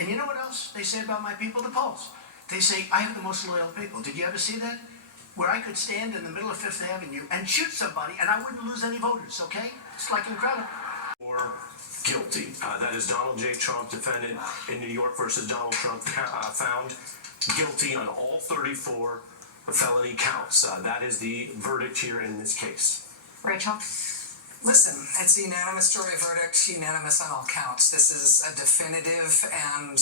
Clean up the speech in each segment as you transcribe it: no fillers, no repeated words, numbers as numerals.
And you know what else they say about my people? The polls. They say I have the most loyal people. Did you ever see that? Where I could stand in the middle of Fifth Avenue and shoot somebody and I wouldn't lose any voters, okay? It's like incredible. Or guilty. That is Donald J. Trump, defendant in New York versus Donald Trump, found guilty on all 34 felony counts. That is the verdict here in this case. Rachel? Listen, it's a unanimous jury verdict, unanimous on all counts. This is a definitive and,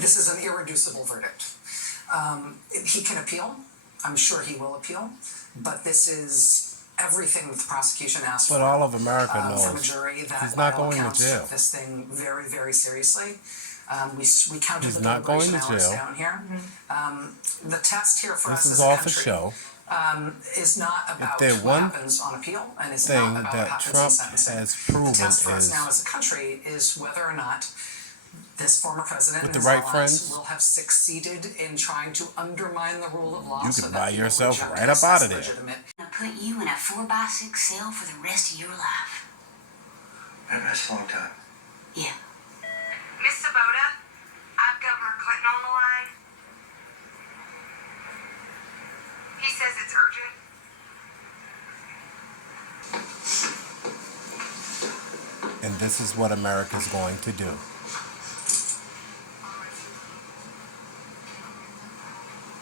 this is an irreducible verdict. He can appeal. I'm sure he will appeal. But this is everything that the prosecution asked for. But all of America knows from a jury that he's not going to counts jail. took this thing very, very seriously. We counted He's the not going to deliberation hours jail. down here. The test here for This us is as a all for country show. is not about there's what one happens on appeal, and it's thing not about what that happens in Trump sentencing. has proven The test for us is now as a country is whether or not this former president with and the his right allies friends, will have succeeded in trying to undermine the rule of law. you so can that buy people yourself reject right this up out as of there. legitimate. I'll put you in a 4x6 cell for the rest of your life. That's a long time. Yeah. Miss Sabota, I've Governor Clinton on the line. He says it's urgent. and this is what America's going to do.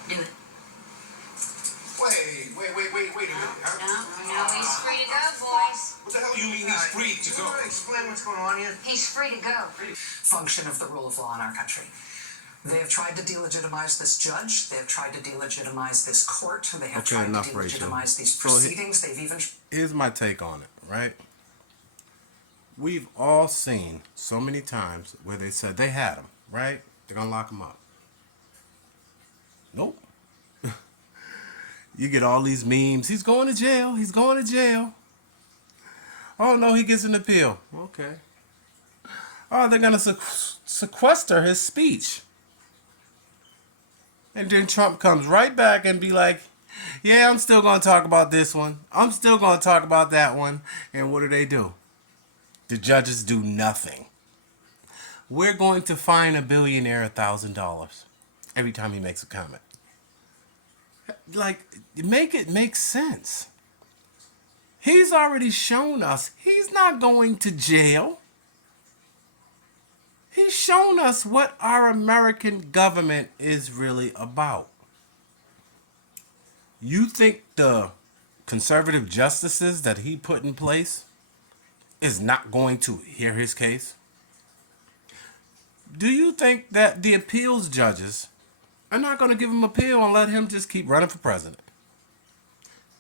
Do it. Wait a minute. No, he's free to go, boys. What the hell do you mean he's free to go? Explain what's going on here. He's free to go. Function of the rule of law in our country. They have tried to delegitimize this judge. They have tried to delegitimize this court. They have Okay, tried enough, to Rachel. delegitimize these So proceedings. They've even... Here's my take on it, right? We've all seen so many times where they said they had him, right? They're going to lock him up. Nope. You get all these memes. He's going to jail. He's going to jail. Oh, no, he gets an appeal. Okay. Oh, they're going to sequester his speech. And then Trump comes right back and be like, yeah, I'm still going to talk about this one. I'm still going to talk about that one. And what do? The judges do nothing. We're going to fine a billionaire $1,000 every time he makes a comment. Like, make it make sense. He's already shown us he's not going to jail. He's shown us what our American government is really about. You think the conservative justices that he put in place is not going to hear his case? Do you think that the appeals judges are not going to give him appeal and let him just keep running for president?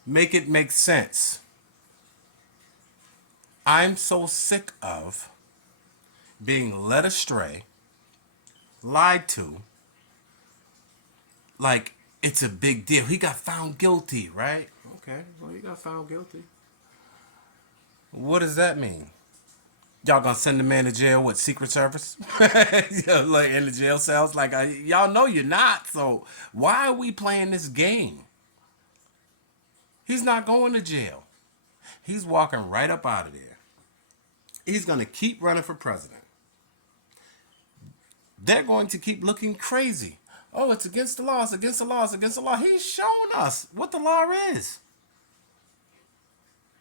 Make it make sense. I'm so sick of being led astray, lied to, like it's a big deal. He got found guilty, right? Okay, well, he got found guilty. What does that mean? Y'all gonna send the man to jail with Secret Service? Like in the jail cells? Like, y'all know you're not, so why are we playing this game? He's not going to jail. He's walking right up out of there. He's gonna keep running for president. They're going to keep looking crazy. Oh, it's against the law, it's against the law, it's against the law. He's shown us what the law is.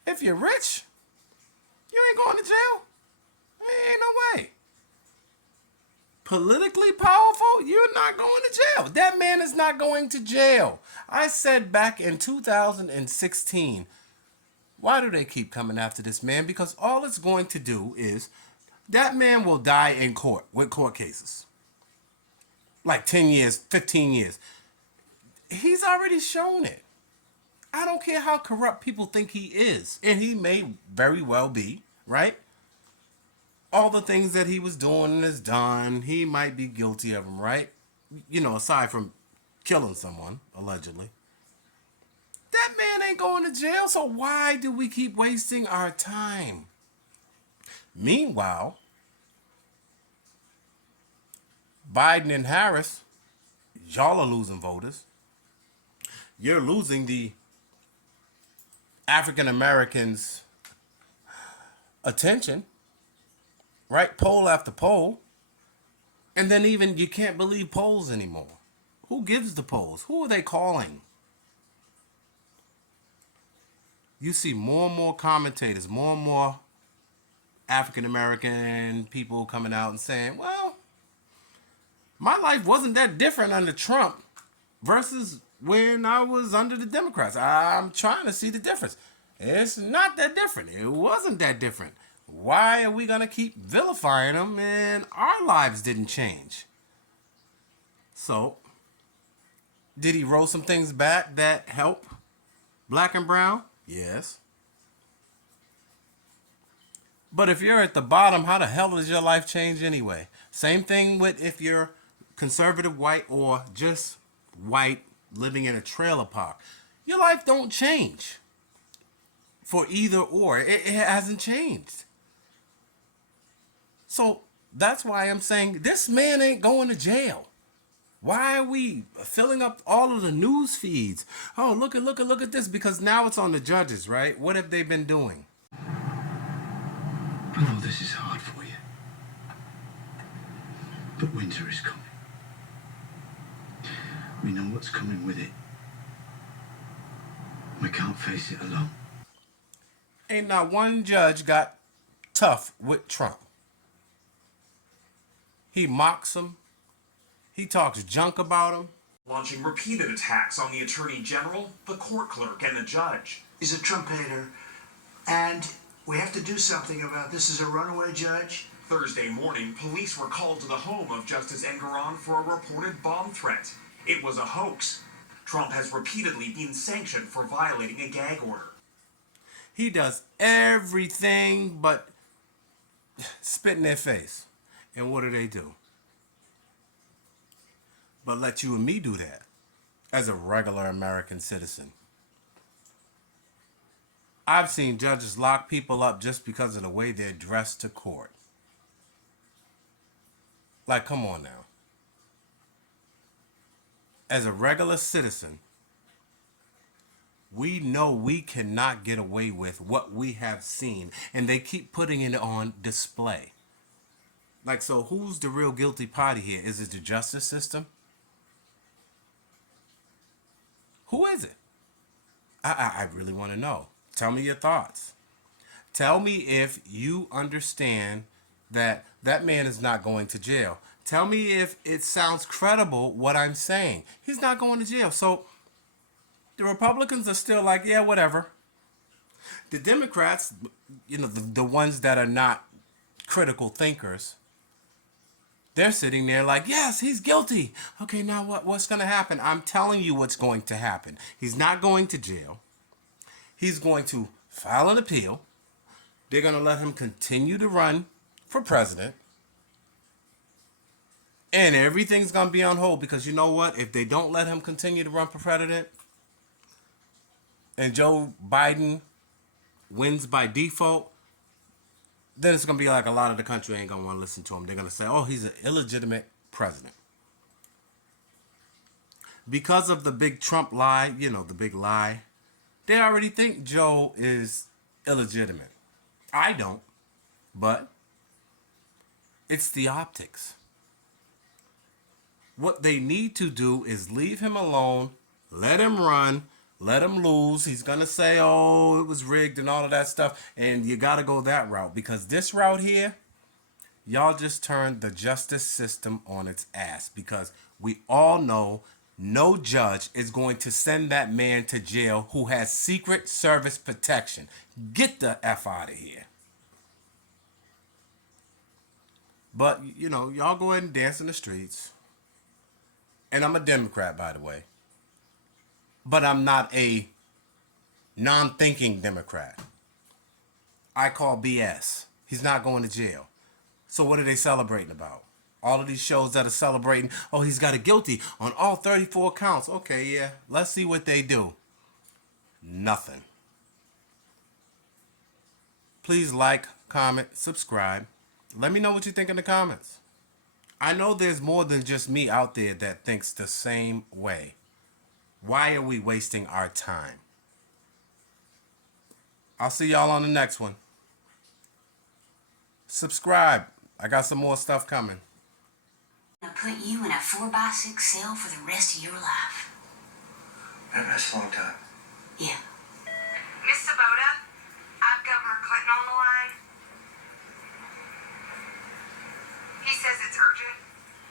If you're rich, you ain't going to jail. Ain't no way. Politically powerful, you're not going to jail. That man is not going to jail. I said back in 2016, why do they keep coming after this man? Because all it's going to do is that man will die in court with court cases. Like 10 years, 15 years. He's already shown it. I don't care how corrupt people think he is. And he may very well be, right? All the things that he was doing and has done, he might be guilty of them, right? You know, aside from killing someone, allegedly. That man ain't going to jail, so why do we keep wasting our time? Meanwhile, Biden and Harris, y'all are losing voters. You're losing the African Americans' attention. right? Poll after poll. And then even you can't believe polls anymore. Who gives the polls? Who are they calling? You see more and more commentators, more and more African American people coming out and saying, well, my life wasn't that different under Trump versus when I was under the Democrats. I'm trying to see the difference. It's not that different. It wasn't that different. Why are we going to keep vilifying them and our lives didn't change? So, did he roll some things back that help black and brown? Yes. But if you're at the bottom, how the hell does your life change anyway? Same thing with if you're conservative white or just white living in a trailer park. Your life don't change for either or. It hasn't changed. So that's why I'm saying this man ain't going to jail. Why are we filling up all of the news feeds? Oh, look at this, because now it's on the judges, right? What have they been doing? I know this is hard for you, but winter is coming. We know what's coming with it. We can't face it alone. Ain't not one judge got tough with Trump. He mocks him. He talks junk about him. Launching repeated attacks on the Attorney General, the court clerk, and the judge. He's a Trump hater, and we have to do something about this. Is a runaway judge. Thursday morning, police were called to the home of Justice Engoron for a reported bomb threat. It was a hoax. Trump has repeatedly been sanctioned for violating a gag order. He does everything but spit in their face. And what do? But let you and me do that as a regular American citizen. I've seen judges lock people up just because of the way they're dressed to court. Like, come on now. As a regular citizen, we know we cannot get away with what we have seen, and they keep putting it on display. Like, so who's the real guilty party here? Is it the justice system? Who is it? I really want to know. Tell me your thoughts. Tell me if you understand that that man is not going to jail. Tell me if it sounds credible what I'm saying. He's not going to jail. So the Republicans are still like, yeah, whatever. The Democrats, the ones that are not critical thinkers, they're sitting there like, yes, he's guilty. Okay, now what's going to happen? I'm telling you what's going to happen. He's not going to jail. He's going to file an appeal. They're going to let him continue to run for president. And everything's going to be on hold because you know what? If they don't let him continue to run for president and Joe Biden wins by default, then it's going to be like a lot of the country ain't going to want to listen to him. They're going to say, oh, he's an illegitimate president. Because of the big Trump lie, the big lie, they already think Joe is illegitimate. I don't, but it's the optics. What they need to do is leave him alone, let him run, let him lose. He's going to say, oh, it was rigged and all of that stuff. And you got to go that route because this route here, y'all just turned the justice system on its ass because we all know no judge is going to send that man to jail who has Secret Service protection. Get the F out of here. But, y'all go ahead and dance in the streets. And I'm a Democrat, by the way. But I'm not a non-thinking Democrat. I call BS. He's not going to jail. So what are they celebrating about? All of these shows that are celebrating, oh, he's got a guilty on all 34 counts. Okay, yeah. Let's see what they do. Nothing. Please like, comment, subscribe. Let me know what you think in the comments. I know there's more than just me out there that thinks the same way. Why are we wasting our time? I'll see y'all on the next one. Subscribe. I got some more stuff coming. I'm gonna put you in a 4x6 cell for the rest of your life. Man, that's a long time.